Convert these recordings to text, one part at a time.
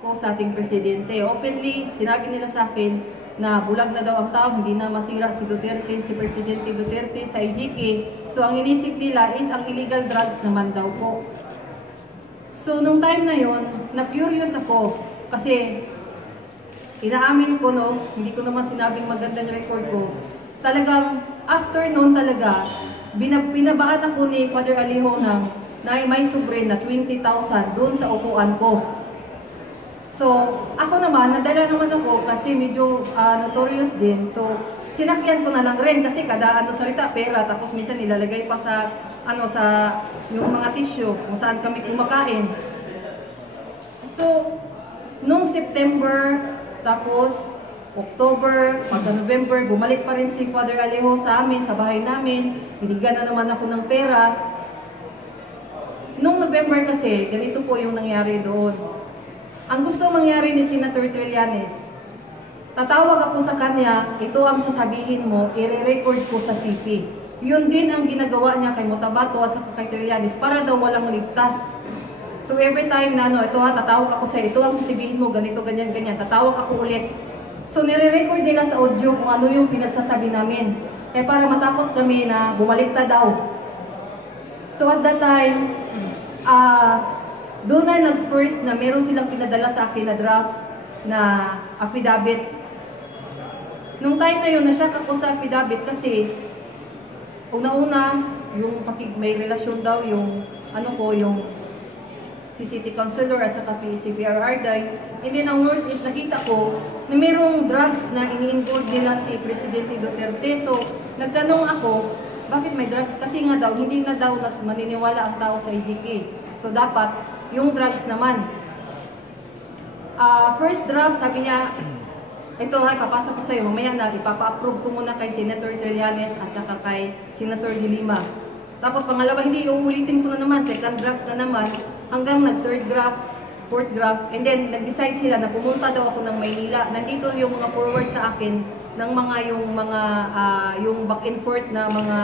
Ako sa ating presidente. Openly, sinabi nila sa akin na bulag na daw ang tao, hindi na masira si Duterte, si Presidente Duterte sa IGK. So ang inisip nila is ang illegal drugs naman daw po. So nung time na yon, na-curious ako kasi inaamin ko hindi ko naman sinabing magandang record ko. Talagang after noon talaga, binabahat ako ni Father Alejo na may sobre na 20,000 doon sa upuan ko. So, ako naman, nadala naman ako kasi medyo notorious din. So, sinakyan ko na lang rin kasi kada salita pera, tapos minsan nilalagay pa sa sa yung mga tissue kung saan kami kumakain. So, nung September, tapos October, pagka-November, bumalik pa rin si Father Alejo sa amin, sa bahay namin. Binigyan na naman ako ng pera. Nung November kasi, ganito po yung nangyari doon. Ang gusto mangyari ni Senator Trillanes, tatawag ako sa kanya, ito ang sasabihin mo, i-re-record ko sa CP. Yun din ang ginagawa niya kay Motabato at sa kay Trillanes para daw walang ligtas. So every time na ito tatawag ako sa ito ang sasabihin mo, ganito, ganyan, ganyan, tatawag ako ulit. So nire-record nila sa audio kung ano yung pinagsasabi namin. Kaya para matakot kami na bumaliktad daw. So at that time, doon na nag-first na meron silang pinadala sa akin na draft na affidavit. Nung time na yun, nashock ako sa affidavit kasi una-una, yung may relasyon daw yung yung si City Councilor at saka si PRR Day. And then ang worst is nakita ko na merong drugs na ini-involve nila si Presidente Duterte. So nagtanong ako, bakit may drugs? Kasi nga daw, hindi na daw maniniwala ang tao sa IGK. So dapat yung drugs naman. First draft, sabi niya, ito ay papasa ko sa'yo, mamaya na, ipapa-approve ko muna kay Senator Trillanes at saka kay Senator De Lima. Tapos pangalawa, hindi, uulitin ko na naman, second draft na naman, hanggang nag-third draft, fourth draft, and then nag-decide sila na pumunta daw ako ng Maynila. Nandito yung mga forward sa akin ng yung back and forth na mga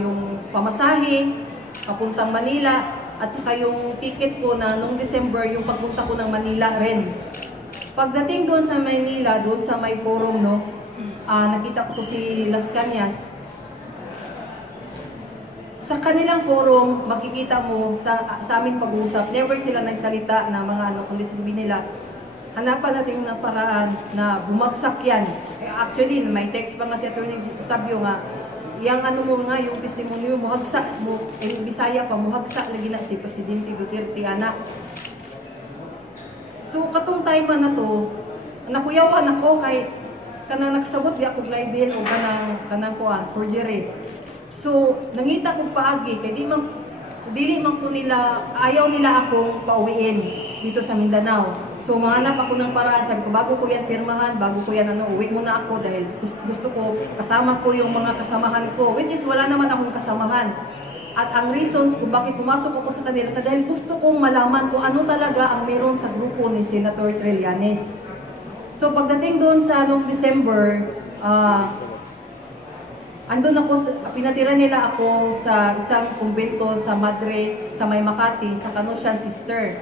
yung pamasahe, papuntang Manila, at saka yung ticket ko na nung December, yung pagpunta ko ng Manila rin. Pagdating doon sa Manila, doon sa may forum, nakita ko to si Las Cañas. Sa kanilang forum, makikita mo sa aming pag-usap, never sila nagsalita na mga kundi sasabihin nila, hanapan natin yung paraan na bumagsak yan. Actually, may text pa nga si Atty. Sabio nga, yung yung testimonyo mo, hagsak mo, Bisaya pa, muhagsak lagi na si Presidente Duterte, anak. So, katong time na to, nakuyawan ako kay kanang nakasabot biya kog libel o kanang forgery. So, nangita ko paagi, kay dili man ko nila, ayaw nila akong pauwiin dito sa Mindanao. So, mahanap ako ng paraan. Sabi ko, bago ko yan pirmahan, bago ko yan uwi muna ako dahil gusto ko, kasama ko yung mga kasamahan ko. Which is, wala naman akong kasamahan. At ang reasons kung bakit pumasok ako sa kanila, dahil gusto kong malaman kung ano talaga ang meron sa grupo ni Senator Trillanes. So, pagdating doon sa December, andun ako, pinatira nila ako sa isang kumbento sa Madre, sa May Makati, sa Canossian Sister.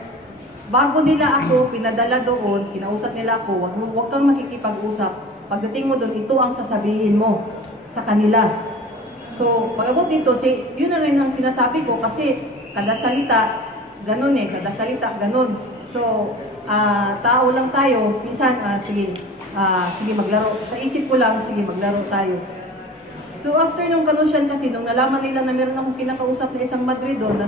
Bago nila ako pinadala doon, kinausap nila ako, huwag kang makikipag-usap. Pagdating mo doon, ito ang sasabihin mo sa kanila. So, pag-abot dito, yun na rin ang sinasabi ko kasi kada salita, ganun kada salita, ganun. So, tao lang tayo, minsan, sige maglaro. Sa isip ko lang, sige maglaro tayo. So after nung Canossian kasi, nung nalaman nila na meron akong kinakausap na isang Madre doon,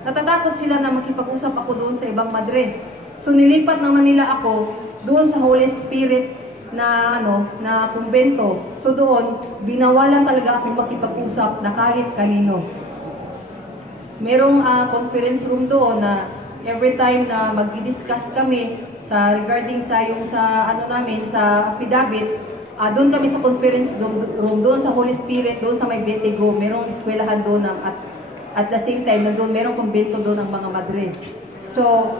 natatakot sila na makipag-usap ako doon sa ibang Madre. So nilipat naman nila ako doon sa Holy Spirit na na kumbento. So doon, binawalan talaga akong makipag-usap na kahit kanino. Merong conference room doon na every time na mag-discuss kami regarding sa namin sa affidavit, doon kami sa conference room, doon sa Holy Spirit, doon sa may Betigo, merong eskwelahan doon at the same time, doon merong kumbento doon ang mga Madre. So,